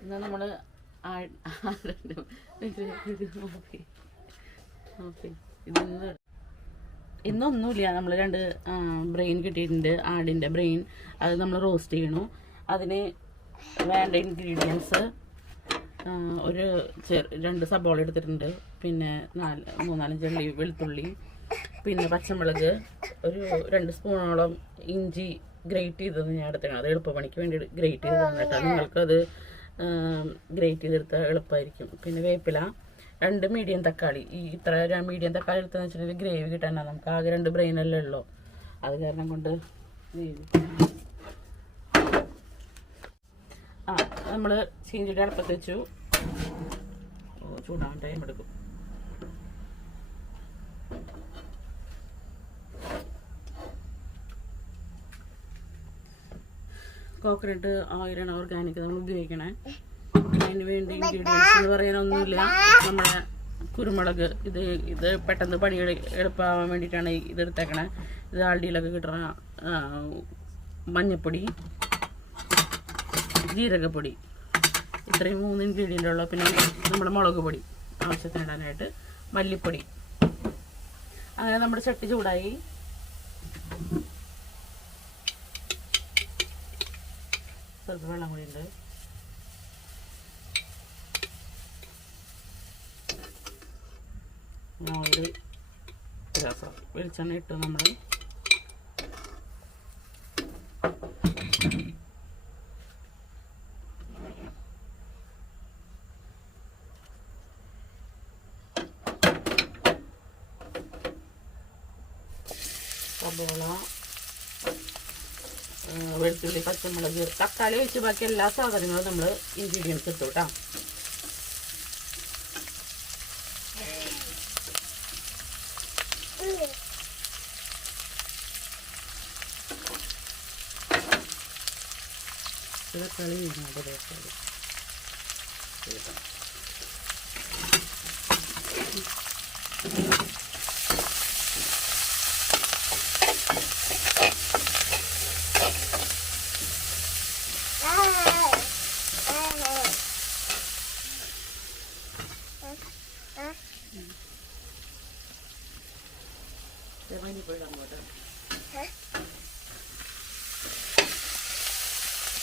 എന്നാൽ നമ്മൾ ഇതിന്ന് ഇന്നൊന്നുമില്ല. നമ്മൾ 2 ബ്രെയിൻ കിട്ടിയിട്ടുണ്ട്, ആടിൻ്റെ ബ്രെയിൻ. അത് നമ്മൾ റോസ്റ്റ് ചെയ്യണു. അതിന് വേണ്ട ഇൻഗ്രീഡിയൻസ് ഒരു 2 സബോള എടുത്തിട്ടുണ്ട്, പിന്നെ 3-4 അല്ലി വെളുത്തുള്ളി, പിന്നെ പച്ചമുളക്, ഒരു 2 സ്പൂണോളം ഇഞ്ചി ഗ്രേറ്റ് ചെയ്തത് ഞാൻ എടുത്തേക്കണം. അത് എളുപ്പപ്പണിക്ക് വേണ്ടി ഗ്രേറ്റ് ചെയ്തതാണ് കേട്ടോ. നിങ്ങൾക്കത് ഗ്രേറ്റ് ചെയ്തെടുത്താൽ എളുപ്പമായിരിക്കും. പിന്നെ വേപ്പില, 2 മീഡിയം തക്കാളി. ഈ ഇത്ര മീഡിയം തക്കാളി എടുത്തെന്ന് വെച്ചിട്ടുണ്ടെങ്കിൽ ഗ്രേവി കിട്ടാനാണ്. നമുക്ക് ആകെ 2 ബ്രെയിനല്ലേ ഉള്ളൂ. അത് കാരണം കൊണ്ട് നമ്മൾ ചീഞ്ചിയുടെ അടുപ്പത്ത് വെച്ചു. ചൂടാൻ ടൈം എടുക്കും. കോക്കനട്ട് ഓയിലാണ് ഓർഗാനിക് നമ്മൾ ഉപയോഗിക്കണേ. അതിന് വേണ്ടി ഇൻഗ്രീഡിയൻസ് എന്ന് പറയാനൊന്നുമില്ല. നമ്മുടെ കുരുമുളക്, ഇത് പെട്ടെന്ന് പണി എളുപ്പമാവാൻ വേണ്ടിയിട്ടാണ് ഇതെടുത്തേക്കണേ. ഇത് ആൾഡിയിലൊക്കെ കിട്ടുന്ന മഞ്ഞൾപ്പൊടി, ജീരകപ്പൊടി, ഇത്രയും 3 ഇൻഗ്രീഡിയൻ്റ് ഉള്ളു. പിന്നെ നമ്മുടെ മുളക് പൊടി ആവശ്യത്തിന് ഇടാനായിട്ട്, മല്ലിപ്പൊടി. അങ്ങനെ നമ്മുടെ ചട്ടി ചൂടായി. സ്വല്പം വെള്ളം കൂടി ഉണ്ട്. ഒരു രസം വെളിച്ചെണ്ണ ഇട്ടു. നമ്മൾ സബോള, വെളുത്തുള്ളി, പച്ചമുളക്, തക്കാളി വെച്ച് ബാക്കി എല്ലാ സാധനങ്ങളും നമ്മൾ ഇൻഗ്രീഡിയൻസ് ഇട്ടു കേട്ടോ. തക്കാളി വീഴുന്നത്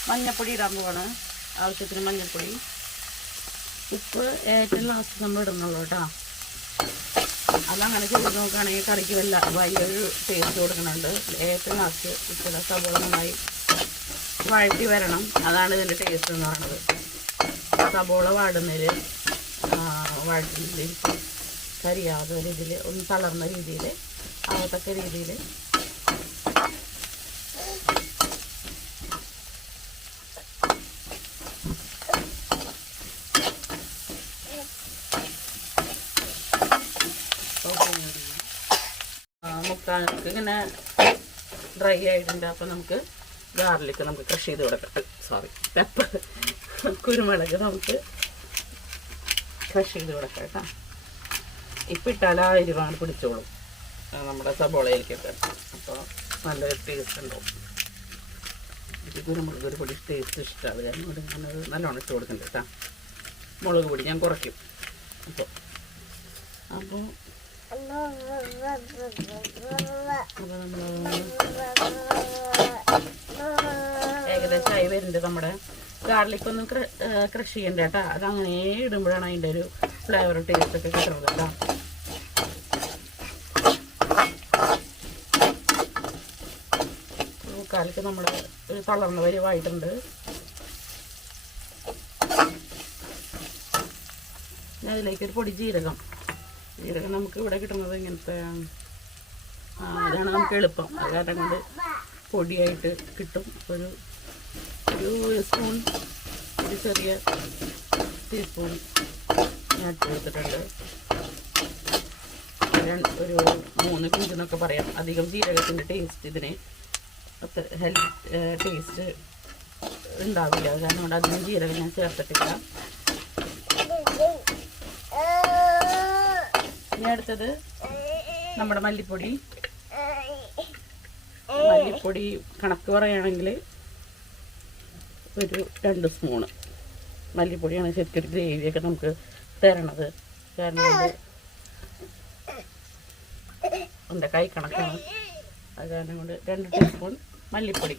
മഞ്ഞൾപ്പൊടി ഇടാൻ പോവാണ്. ആവശ്യത്തിന് മഞ്ഞൾപ്പൊടി. ഉപ്പ് ഏറ്റവും ലാസ്റ്റ് നമ്മൾ ഇടുന്നുള്ളൂ കേട്ടോ. അതങ്ങനെ ചെയ്ത് നോക്കുകയാണെങ്കിൽ കറിക്ക് വലിയൊരു ടേസ്റ്റ് കൊടുക്കുന്നുണ്ട്. ഏറ്റവും ലാസ്റ്റ് ഇച്ചിരി സബോള നന്നായി വഴറ്റി വരണം. അതാണ് ഇതിൻ്റെ ടേസ്റ്റ് എന്ന് പറയുന്നത്. സബോള വാടുന്നതിൽ വഴറ്റുന്നതിൽ കരിയാതെ രീതിയിൽ ഒന്ന് തളർന്ന രീതിയിൽ ആകത്തക്ക രീതിയിൽ മുക്കാലൊക്കെ ഇങ്ങനെ ഡ്രൈ ആയിട്ടുണ്ട്. അപ്പം നമുക്ക് ഗാർലിക്ക് നമുക്ക് ക്രഷ് ചെയ്ത് കൊടുക്കാം. പെപ്പർ, കുരുമുളക് നമുക്ക് ക്രഷ് ചെയ്ത് കൊടുക്കാം കേട്ടോ. ഇപ്പം ഇട്ടാൽ ആ എരിവാണ് പിടിച്ചോളും നമ്മുടെ സബോളയിലേക്കൊക്കെ. അപ്പോൾ നല്ലൊരു ടേസ്റ്റ് ഉണ്ടാവും. ഇത് കുരുമുളക് ഒരു പൊടി ടേസ്റ്റ് ഇഷ്ടമാണ്. കാരണം ഇവിടെ ഞാനത് നല്ലോണം ഇട്ട് കൊടുക്കുന്നുണ്ട് കേട്ടോ. മുളക് പൊടി ഞാൻ കുറയ്ക്കും. അപ്പോൾ ഏകദേശം ആയി വരുന്നുണ്ട്. നമ്മുടെ ഗാർലിക് ഒന്നും ക്രഷ് ചെയ്യണ്ട കേട്ടോ. അതങ്ങനെ ഇടുമ്പോഴാണ് അതിൻ്റെ ഒരു ഫ്ലേവർ ടേസ്റ്റ് ഒക്കെ കിട്ടുന്നത് കേട്ടോ. മുക്കാലത്ത് നമ്മുടെ ഒരു തളർന്ന വരുവായിട്ടുണ്ട്. അതിലേക്കൊരു പൊടി ജീരകം നമുക്ക് ഇവിടെ കിട്ടുന്നത് ഇങ്ങനത്തെ അതാണ് നമുക്ക് എളുപ്പം. അത് കാരണം കൊണ്ട് പൊടിയായിട്ട് കിട്ടും. ഒരു സ്പൂൺ, ഒരു ചെറിയ ടീസ്പൂൺ ഞാൻ ഇട്ട് കൊടുത്തിട്ടുണ്ട്. ഒരു 3 പിഞ്ച് എന്നൊക്കെ പറയാം. അധികം ജീരകത്തിൻ്റെ ടേസ്റ്റ് ഇതിന് ടേസ്റ്റ് ഉണ്ടാവില്ല. കാരണം കൊണ്ട് അധികം ജീരകം ഞാൻ ചേർത്തിട്ടില്ല. ഇനി അടുത്തത് നമ്മുടെ മല്ലിപ്പൊടി കണക്ക് പറയുകയാണെങ്കിൽ ഒരു 2 സ്പൂണ് മല്ലിപ്പൊടിയാണ് ശരിക്കും ഒരു ഗ്രേവിയൊക്കെ നമുക്ക് തരണത്. കാരണം എൻ്റെ കൈ കണക്കാണ്. അത് കാരണം കൊണ്ട് 2 ടീസ്പൂൺ മല്ലിപ്പൊടി.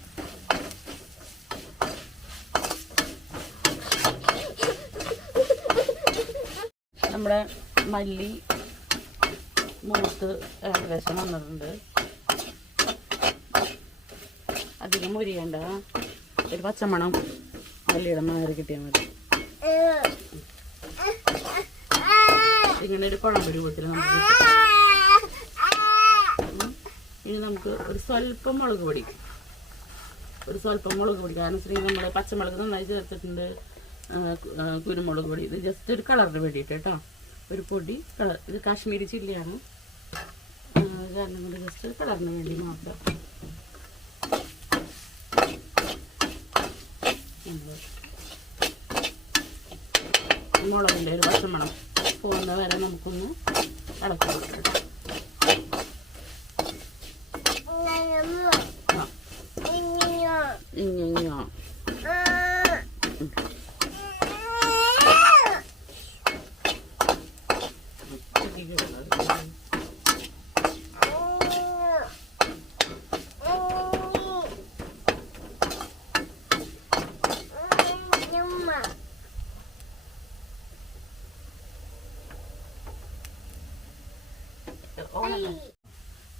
നമ്മുടെ മല്ലി മൂത്ത് ഏകദേശം വന്നിട്ടുണ്ട്. അധികം മുരിയേണ്ട, ഒരു പച്ചമണം മല്ലിയുടെ മാറി കിട്ടിയാൽ മതി. ഇങ്ങനെ ഒരു കുഴമ്പ് രൂപത്തിൽ നമുക്ക് കിട്ടും. ഇനി നമുക്ക് ഒരു സ്വല്പം മുളക് പൊടി, കാരണം നമ്മൾ പച്ചമുളക് നന്നായി ചേർത്തിട്ടുണ്ട്, കുരുമുളക് പൊടി. ഇത് ജസ്റ്റ് ഒരു കളറിന് വേണ്ടിയിട്ട് കേട്ടോ, ഒരു പൊടി കളർ. ഇത് കാശ്മീരി ചില്ലിയാണ്, കാരണം കൊണ്ട് ജസ്റ്റ് കളറിന് വേണ്ടി മാത്രം. മുളകിൻ്റെ ഒരു പച്ചമണം പോകുന്ന വരെ നമുക്കൊന്ന് ഇളക്കി കൊടുക്കാം.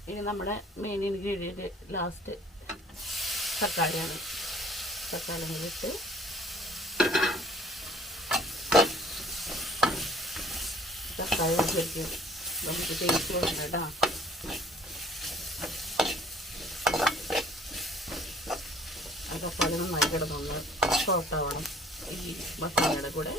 ഇനി നമ്മുടെ മെയിൻ ഇൻഗ്രീഡിയൻറ്റ് ലാസ്റ്റ് തക്കാളിയാണ്. തക്കാളി ഇട്ട് തക്കാളി ശരിക്കും നമുക്ക് ടേസ്റ്റ് കൊടുക്കണം കേട്ടോ. ആ തക്കാളി നന്നായി കിടന്നൊന്ന് സോഫ്റ്റാവണം ഈ മസാലയുടെ കൂടെ.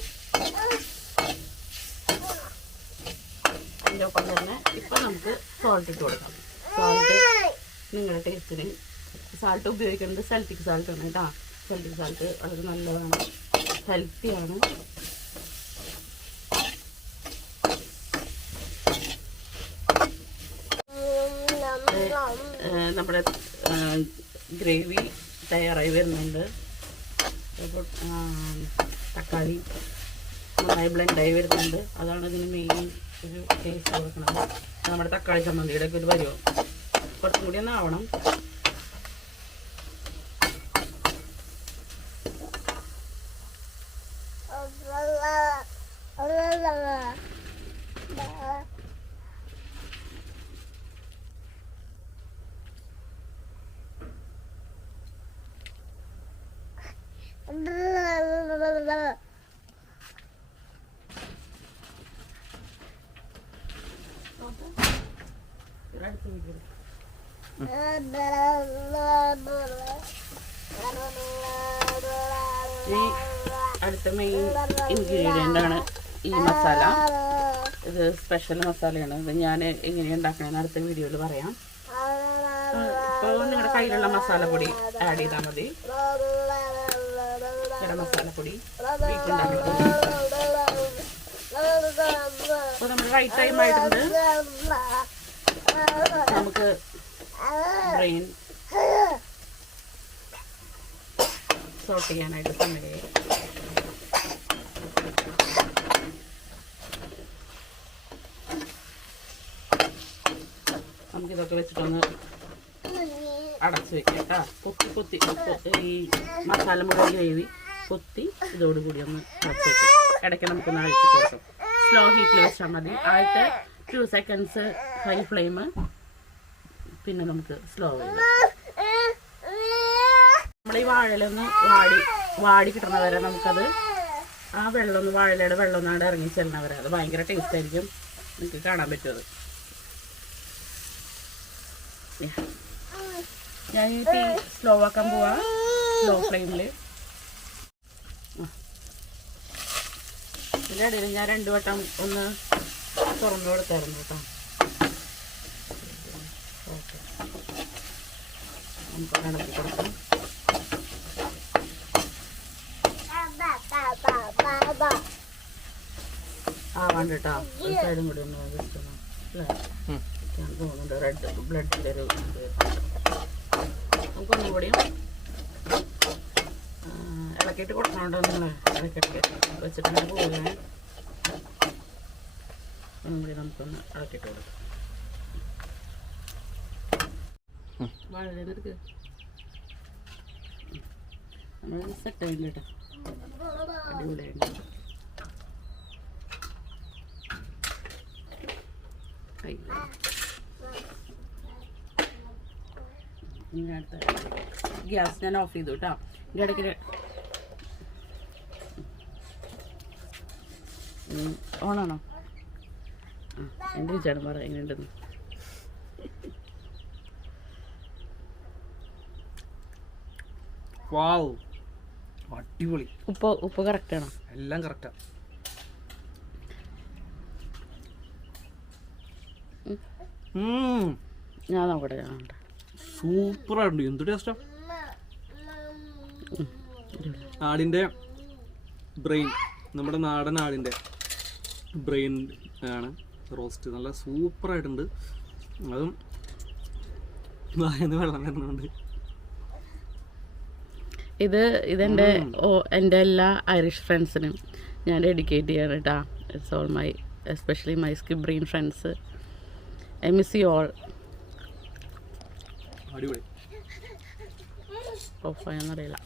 അതിൻ്റെ ഒപ്പം തന്നെ ഇപ്പം നമുക്ക് സോൾട്ട് ഇട്ട് കൊടുക്കാം. സോൾട്ട് നിങ്ങളുടെ ടേസ്റ്റിന്. സാൾട്ട് ഉപയോഗിക്കുന്നത് സെൽറ്റിക് സാൾട്ടാണ് കേട്ടോ. സെൽറ്റിക് സാൾട്ട് വളരെ നല്ലതാണ്, ഹെൽത്തിയാണ്. നമ്മുടെ ഗ്രേവി തയ്യാറായി വരുന്നുണ്ട്. തക്കാളി നന്നായി ബ്ലെൻഡായി വരുന്നുണ്ട്. അതാണ് ഇതിന് മെയിൻ ഒരു ടേസ്റ്റ് കൊടുക്കുന്നത്. നമ്മുടെ തക്കാളി ചമ്മന്തിയുടെ ഒക്കെ ഒരു വരുമോ, കുറച്ചും കൂടി ഒന്ന് ആവണം. ഈ അടുത്ത മെയിൻ ഇൻഗ്രീഡിയൻ്റ് ആണ് ഈ മസാല. ഇത് സ്പെഷ്യൽ മസാലയാണ്. ഇത് ഞാൻ എങ്ങനെയാണ് ഉണ്ടാക്കണമെന്ന് അടുത്ത വീഡിയോയിൽ പറയാം. ഇപ്പോൾ നിങ്ങളുടെ കയ്യിലുള്ള മസാലപ്പൊടി ആഡ് ചെയ്താൽ മതി. ഗരം മസാലപ്പൊടി വീട്ടിലുണ്ടാക്കിയിട്ടുണ്ട്. അപ്പോൾ നമ്മൾ റൈറ്റ് ടൈം ആയിട്ടുണ്ട്. നമുക്ക് ബ്രെയിൻ സോട്ട് ചെയ്യാനായിട്ട് സമയമായി. നമുക്കിതൊക്കെ വെച്ചിട്ടൊന്ന് അടച്ചു വെക്കാം കേട്ടോ. പൊത്തി ഈ മസാല മുഴുവൻ ഗ്രേവി പൊത്തി ഇതോടുകൂടി ഒന്ന് അടച്ചു വെക്കാം. ഇടയ്ക്ക് നമുക്കൊന്ന് അഴിച്ചിട്ട് കൊടുക്കാം. സ്ലോ ഹീറ്റിൽ വെച്ചാൽ മതി. ആദ്യത്തെ 2 സെക്കൻഡ്സ് ഹൈ ഫ്ലെയിം, പിന്നെ നമുക്ക് സ്ലോ ചെയ്യാം. നമ്മൾ ഈ വാഴയിലൊന്ന് വാടി കിട്ടണ വരെ നമുക്കത് ആ വെള്ളം ഒന്ന്, വാഴയിലയുടെ വെള്ളം ഒന്നാണ്ട് ഇറങ്ങി ചെല്ലണ വരെ. അത് ഭയങ്കര ടേസ്റ്റ് ആയിരിക്കും, നിങ്ങൾക്ക് കാണാൻ പറ്റുമത്. ഞാൻ ഈ തീ സ്ലോ ആക്കാൻ പോവാ, സ്ലോ ഫ്ലെയിമിൽ. ഇതിൻ്റെ ഇടയിൽ ഞാൻ 2 വട്ടം ഒന്ന് തുറന്നു കൊടുത്തായിരുന്നു കേട്ടോ. ഓക്കെ, നമുക്ക് ഇളക്കി കൊടുക്കാം. ആവാണ്ട് കേട്ടോ. ഒരു സൈഡും കൂടി ഒന്ന് വെച്ചോളാം അല്ലേ? ഞാൻ തോന്നുന്നുണ്ട് റെഡ് ബ്ലഡിൻ്റെ ഒരു നമുക്കൊന്നും കൂടിയും ഇളക്കിയിട്ട് കൊടുക്കണോട്ടോ നിങ്ങൾ. ഇടയ്ക്കിടയ്ക്ക് വെച്ചിട്ട് പോകാൻ നമുക്കൊന്ന് ഇളക്കിയിട്ട് കൊടുക്കാം. വളരെ എടുക്കുക. നമ്മൾ സെറ്റായില്ല കേട്ടോ, അടിപൊളിയായിട്ട്. ഇനി അടുത്ത ഗ്യാസ് ഞാൻ ഓഫ് ചെയ്തു കേട്ടോ. ഇതിൻ്റെ ഇടയ്ക്ക് ഓണാണോ? ആ എൻ്റെ ചേട്ടൻ പറ എങ്ങനെയുണ്ടെന്ന്. വാവ്, അടിപൊളി. ഉപ്പ് കറക്റ്റാണോ? എല്ലാം കറക്റ്റാ. ഞാൻ നോക്കട്ടെ, ഞാൻ സൂപ്പറായിട്ടുണ്ട്. എന്ത് ടേസ്റ്റാ. ആടിൻ്റെ ബ്രെയിൻ, നമ്മുടെ നാടൻ ആടിൻ്റെ ബ്രെയിൻ ആണ് റോസ്റ്റ്. നല്ല സൂപ്പറായിട്ടുണ്ട്. അതും വായന്ന് വെള്ളം വരുന്നുണ്ട്. ഇതെൻ്റെ എല്ലാ ഐറിഷ് ഫ്രണ്ട്സിനും ഞാൻ ഡെഡിക്കേറ്റ് ചെയ്യാണ് കേട്ടോ. It's all my, especially my Skibbereen friends. I miss you all. അടിപൊളി. ഓഫായെന്നറിയില്ല.